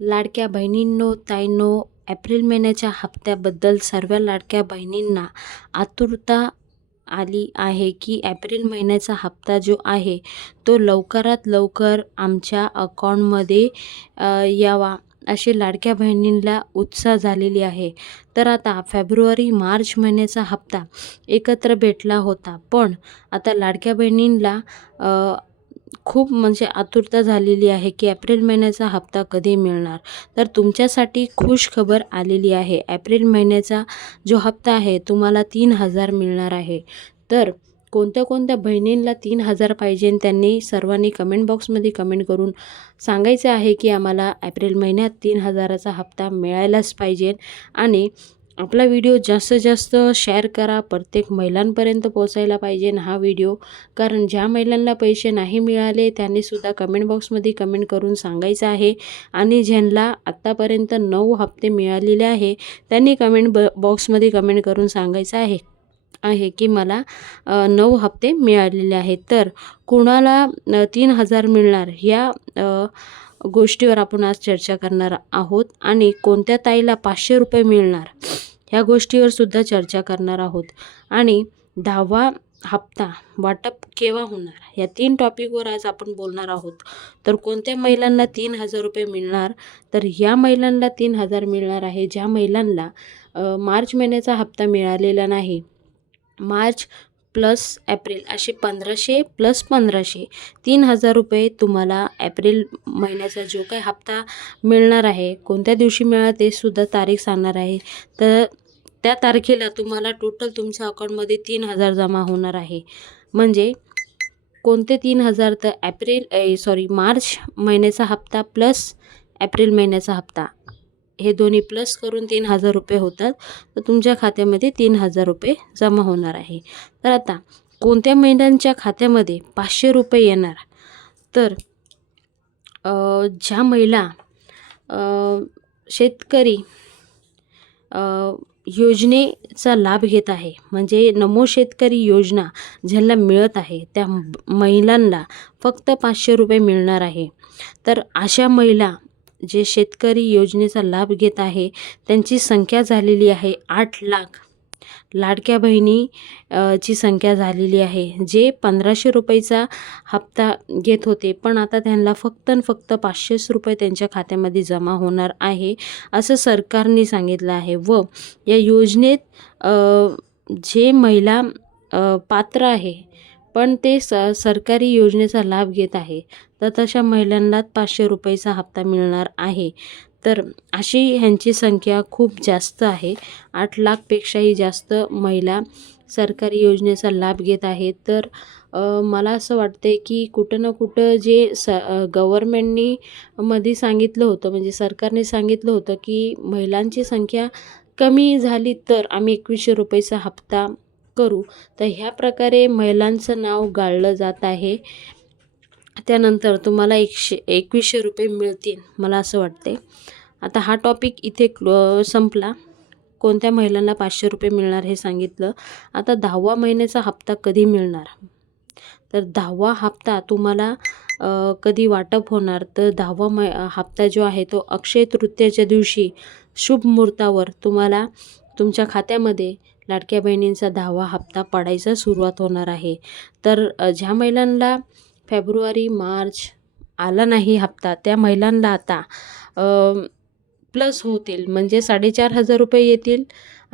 लाडक्या बहिणींनो ताईंनो एप्रिल महिन्याच्या हप्त्याबद्दल सर्व लाडक्या बहिणींना आतुरता आली आहे की एप्रिल महिन्याचा हप्ता जो आहे तो लवकरात लवकर आमच्या अकाउंटमध्ये यावा अशी लाडक्या बहिणींना उत्साह झालेली आहे. तर आता फेब्रुवारी मार्च महिन्याचा हप्ता एकत्र भेटला होता. पण आता लाडक्या बहिणींना खूप म्हणजे आतुरता झालेली आहे की एप्रिल महिन्याचा हप्ता कधी मिळणार? तर तुमच्यासाठी खुश खबर आलेली आहे. एप्रिल महिन्याचा जो हप्ता आहे तुम्हाला तीन हजार मिळणार आहे. तर कोणत्या कोणत्या बहिणींना तीन हजार पाहिजे त्यांनी सर्वांनी कमेंट बॉक्समध्ये कमेंट करून सांगायचं आहे की आम्हाला एप्रिल महिन्यात तीन हजाराचा हप्ता मिळायलाच पाहिजे. आणि आपला व्हिडिओ जास्तीत जास्त शेअर करा. प्रत्येक महिलांपर्यंत पोचायला पाहिजे हा व्हिडिओ. कारण ज्या महिलांना पैसे नाही मिळाले त्यांनीसुद्धा कमेंट बॉक्समध्ये कमेंट करून सांगायचं आहे. आणि ज्यांना आत्तापर्यंत नऊ हप्ते मिळालेले आहे त्यांनी कमेंट ब बॉक्समध्ये कमेंट करून सांगायचं आहे. आहे की मला नऊ हप्ते मिळालेले आहेत. तर कुणाला तीन हजार मिळणार? ह्या गोष्टीवर आपण आज चर्चा करणार आहोत आणि कोणत्या ताईला पाचशे रुपये मिळणार ह्या गोष्टीवर सुद्धा चर्चा करणार आहोत. आणि दहावा हप्ता वाटप केव्हा होणार या तीन टॉपिकवर आज आपण बोलणार आहोत. तर कोणत्या महिलांना तीन हजार रुपये मिळणार तर ह्या महिलांना तीन हजार मिळणार आहे ज्या महिलांना मार्च महिन्याचा हप्ता मिळालेला नाही. मार्च प्लस एप्रिल असे पंधराशे प्लस पंधराशे तीन हजार रुपये तुम्हाला एप्रिल महिन्याचा जो काही हप्ता मिळणार आहे कोणत्या दिवशी मिळणार ते सुद्धा तारीख सांगणार आहे. तर त्या तारखेला तुम्हाला टोटल तुमच्या अकाउंटमध्ये तीन हजार जमा होणार आहे. म्हणजे कोणते तीन हजार तर एप्रिल सॉरी मार्च महिन्याचा हप्ता प्लस एप्रिल महिन्याचा हप्ता. हे दोन्ही प्लस करून तीन हजार रुपये होतात. तर तुमच्या खात्यामध्ये तीन हजार रुपये जमा होणार आहे. तर आता कोणत्या महिलांच्या खात्यामध्ये पाचशे रुपये येणार? तर ज्या महिला शेतकरी योजनेचा लाभ घेत आहे म्हणजे नमो शेतकरी योजना ज्यांना मिळत आहे त्या महिलांना फक्त पाचशे रुपये मिळणार आहे. तर अशा महिला जे शेतकरी योजनेचा लाभ घेत आहे त्यांची संख्या झालेली आहे आठ लाख. लाडक्या बहिणी ची संख्या झालेली आहे जे पंधराशे रुपयेचा हप्ता घेत होते पण आता त्यांना फक्त आणि फक्त पाचशेच रुपये त्यांच्या खात्यामध्ये जमा होणार आहे असं सरकारने सांगितलं आहे. व या योजनेत जे महिला पात्र आहे पण ते स सरकारी योजनेचा लाभ घेत आहे. तर तशा महिलांनाच पाचशे रुपयेचा हप्ता मिळणार आहे. तर अशी ह्यांची संख्या खूप जास्त आहे. आठ लाखपेक्षाही जास्त महिला सरकारी योजनेचा लाभ घेत आहेत. तर मला असं वाटते की कुठं ना कुठं जे स गव्हर्मेंटनी मध्ये सांगितलं होतं म्हणजे सरकारने सांगितलं होतं की महिलांची संख्या कमी झाली तर आम्ही एकवीसशे रुपयेचा हप्ता करू. तर ह्या प्रकारे महिलांचं नाव गाळलं जात आहे. त्यानंतर तुम्हाला एकशे एकवीसशे रुपये मिळतील मला असं वाटते. आता हा टॉपिक इथे क्लो संपला. कोणत्या महिलांना पाचशे रुपये मिळणार हे सांगितलं. आता दहावा महिन्याचा हप्ता कधी मिळणार? तर दहावा हप्ता तुम्हाला कधी वाटप होणार? तर दहावा मै हप्ता जो आहे तो अक्षय तृतीयाच्या दिवशी शुभ मुहूर्तावर तुम्हाला तुमच्या खात्यामध्ये लाडक्या बहिणींचा दहावा हप्ता पडायचा सुरुवात होणार आहे. तर ज्या महिलांना फेब्रुवारी मार्च आला नाही हप्ता त्या महिलांना आता प्लस होतील म्हणजे साडेचार हजार रुपये येतील.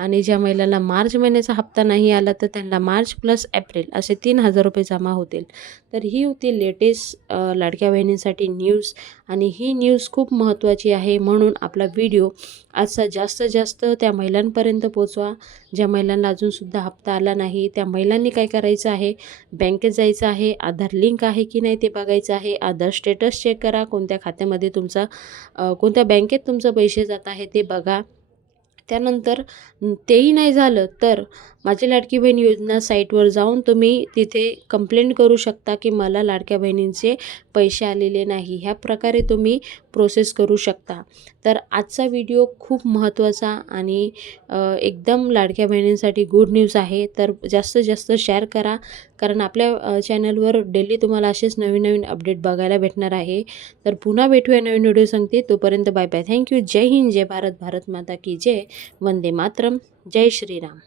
आणि ज्या महिलांना मार्च महिन्याचा हप्ता नाही आला तर त्यांना मार्च प्लस एप्रिल असे तीन हजार रुपये जमा होतील. तर ही होती लेटेस्ट लाडक्या बहिणींसाठी न्यूज. आणि ही न्यूज खूप महत्त्वाची आहे म्हणून आपला व्हिडिओ आजचा जास्त जास्त त्या महिलांपर्यंत पोचवा ज्या महिलांना अजूनसुद्धा हप्ता आला नाही त्या महिलांनी काय करायचं आहे? बँकेत जायचं आहे? आधार लिंक आहे की नाही ते बघायचं आहे? आधार स्टेटस चेक करा. कोणत्या खात्यामध्ये तुमचा कोणत्या बँकेत तुमचं पैसे जात आहे ते बघा. त्यानंतर तेही नाही झालं तर माझी लाडकी बहीण योजना साईटवर जाऊन तुम्ही तिथे कंप्लेंट करू शकता की मला लाडक्या बहिणींचे पैसे आलेले नाही. ह्या प्रकारे तुम्ही प्रोसेस करू शकता. तर आजचा व्हिडिओ खूप महत्त्वाचा आणि एकदम लाडक्या बहिणींसाठी गुड न्यूज आहे. तर जास्तीत जास्त शेअर करा. कारण आपल्या चॅनलवर डेली तुम्हाला असेच नवीन नवीन अपडेट बघायला भेटणार आहे. तर पुन्हा भेटूया नवीन व्हिडिओ सांगते तोपर्यंत बाय बाय थँक्यू जय हिंद. जय भारत. भारत माता की जय. वंदे मातरम. जय श्रीराम.